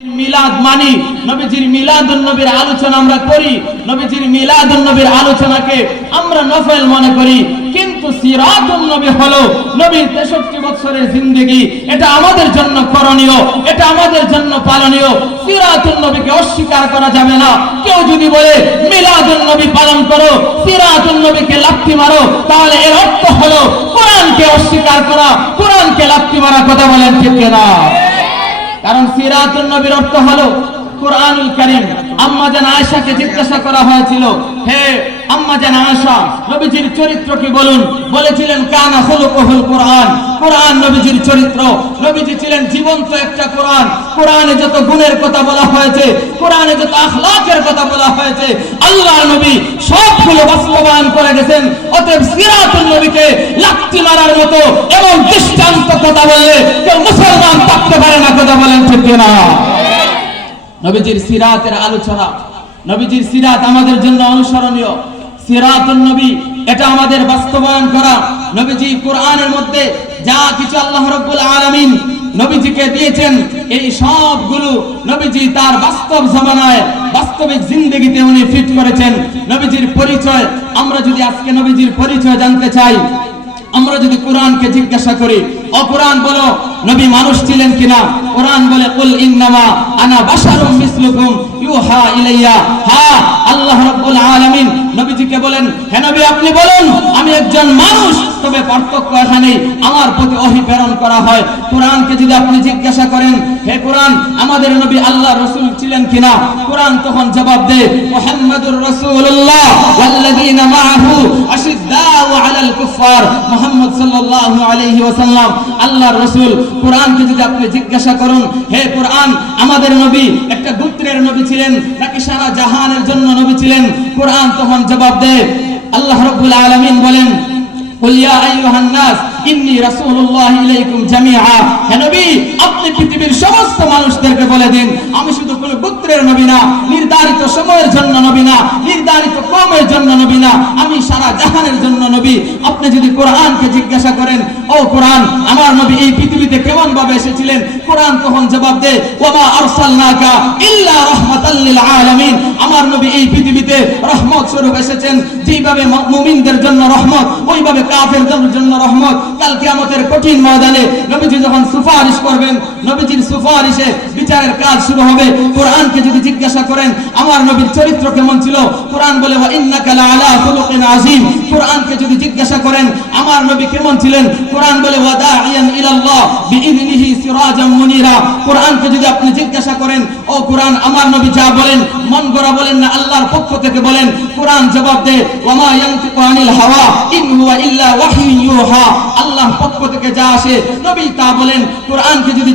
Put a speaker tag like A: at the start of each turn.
A: মিলাদ নবীজির মিলাদুন নবীর আলোচনা আমরা করি, নবীজির মিলাদুন নবীর আলোচনাকে আমরা নফল করি, কিন্তু সিরাতুন নবী হলো নবীর 63 বছরের জিন্দেগি। এটা আমাদের জন্য করণীয়, এটা আমাদের জন্য পালনীয়। সিরাতুন নবীকে অস্বীকার করা যাবে না। কেউ যদি বলে, মিলাদুন নবী পালন করো, সিরাতুন নবীকে লাথি মারো, তাহলে এর অর্থ হলো, কোরআনকে অস্বীকার করা, কোরআনকে লাথি মারা কথা বলেন ঠিক না কারণ সিরাতুন নবীর অর্থ হলো কোরআনুল কারীম। আম্মা জান আয়েশাকে জিজ্ঞাসা করা হয়েছিল, হে আম্মা জান আয়েশা, নবীজির চরিত্র কি বলুন? বলেছিলেন, কানা খুলুকুহুল কোরআন। কোরআন নবীজির চরিত্র নবীজি ছিলেন জীবন্ত একটা কোরআন। কোরআনে যত গুণের কথা বলা হয়েছে, কোরআনে যত আখলাকের কথা বলা হয়েছে, আল্লাহর নবী সবগুলো বাস্তবায়ন করে গেছেন। অতএব সিরাতুন নবীকে লাত্তি মারার মতো এবং দৃষ্টান্ত কথা বললে কেউ মুসলমান থাকতে পারে না, কথা বলেন ঠিক না নবীজির সিরাতের আলোচনা, নবীজির সিরাত আমাদের জন্য অনুসরণীয়। সিরাতুন নবী, এটা আমাদের বাস্তবায়ন করা। নবীজি কোরআনের মধ্যে যা কিছু আল্লাহ রব্বুল আলামিন নবীজিকে দিয়েছেন, এই সবগুলো নবীজি তার বাস্তব জমানায়, বাস্তবিক জিন্দগিতে উনি ফিট করেছেন। নবীজির পরিচয়, আমরা যদি আজকে নবীজির পরিচয় জানতে চাই, আমরা যদি কোরআনকে জিজ্ঞাসা করি কোরআন বলো, নবী মানুষ ছিলেন কিনা? কোরআন বলে, কুল ইন্নামা আনা বাশারুম মিসলুকুম ইউহা ইলাইয়া। হ্যাঁ আল্লাহ রাব্বুল আলামিন নবীজিকে বলেন, হে নবী, আপনি বলুন, আমি একজন মানুষ, তবে পার্থক্য এখানে আমার প্রতি ওহী প্রেরণ করা হয়। কোরআনকে যদি আপনি জিজ্ঞাসা করেন, হে কোরআন, আমাদের নবী আল্লাহ রাসূল ছিলেন কিনা? কোরআন তখন জবাব দেয়, মুহাম্মাদুর রাসূলুল্লাহ ওয়াল্লাযীনা মাআহু কুফার মুহাম্মদ সাল্লাল্লাহু আলাইহি ওয়াসাল্লাম আল্লাহর রাসূল কোরআনকে যদি আপনি জিজ্ঞাসা করুন হে কোরআন আমাদের নবী একটা গোত্রের নবী ছিলেন নাকি সারা জাহানের জন্য নবী ছিলেন কোরআন তখন জবাব দেয় আল্লাহ রাব্বুল আলামিন বলেন قل يا ايها الناس ইন্নী রাসূলুল্লাহ ইলাইকুম জামিআ হে নবী আপনি পৃথিবীর সমস্ত মানুষদেরকে বলে দিন আমি শুধু কোন গোত্রের নবী না নির্ধারিত সময়ের জন্য নবী না আপনি যদি কোরআনকে জিজ্ঞাসা করেন, ও কোরআন, আমার নবী এই পৃথিবীতে কেমন ভাবে এসেছিলেন? কোরআন তখন জবাব দেয় ওমা আরসালনাকা ইল্লা আমার নবী এই পৃথিবীতে রহমত স্বরূপ এসেছেন। যেভাবে মুমিনদের জন্য রহমত, ওইভাবে জন্য রহমত। কঠিন ময়দানে নবীজি যখন সুপারিশ করবেন, নবীজির সুপারিশে বিচারের কাজ শুরু হবে। কোরআনকে যদি জিজ্ঞাসা করেন, আমার নবীর চরিত্র কেমন ছিল? কোরআন বলে কোরআনকে যদি জিজ্ঞাসা করেন, আমার নবী কেমন ছিলেন? কোরআন বলে ইলাল্লাহ সিরাজাম মুনিরা। কোরআনকে যদি আপনি জিজ্ঞাসা করেন, ও কোরআন, আমার নবী যা বলেন, মন গড়া বলেন না, আল্লাহর পক্ষ থেকে বলেন? কোরআন জবাব দেয় ওয়ামা ইয়ানতিকু আনিল হাওয়া, ইন হুয়া ইল্লা ওয়াহিয়ুহা আল্লাহ পক্ষ থেকে যা আসে, নবী তা বলেন। কোরআনকে যদি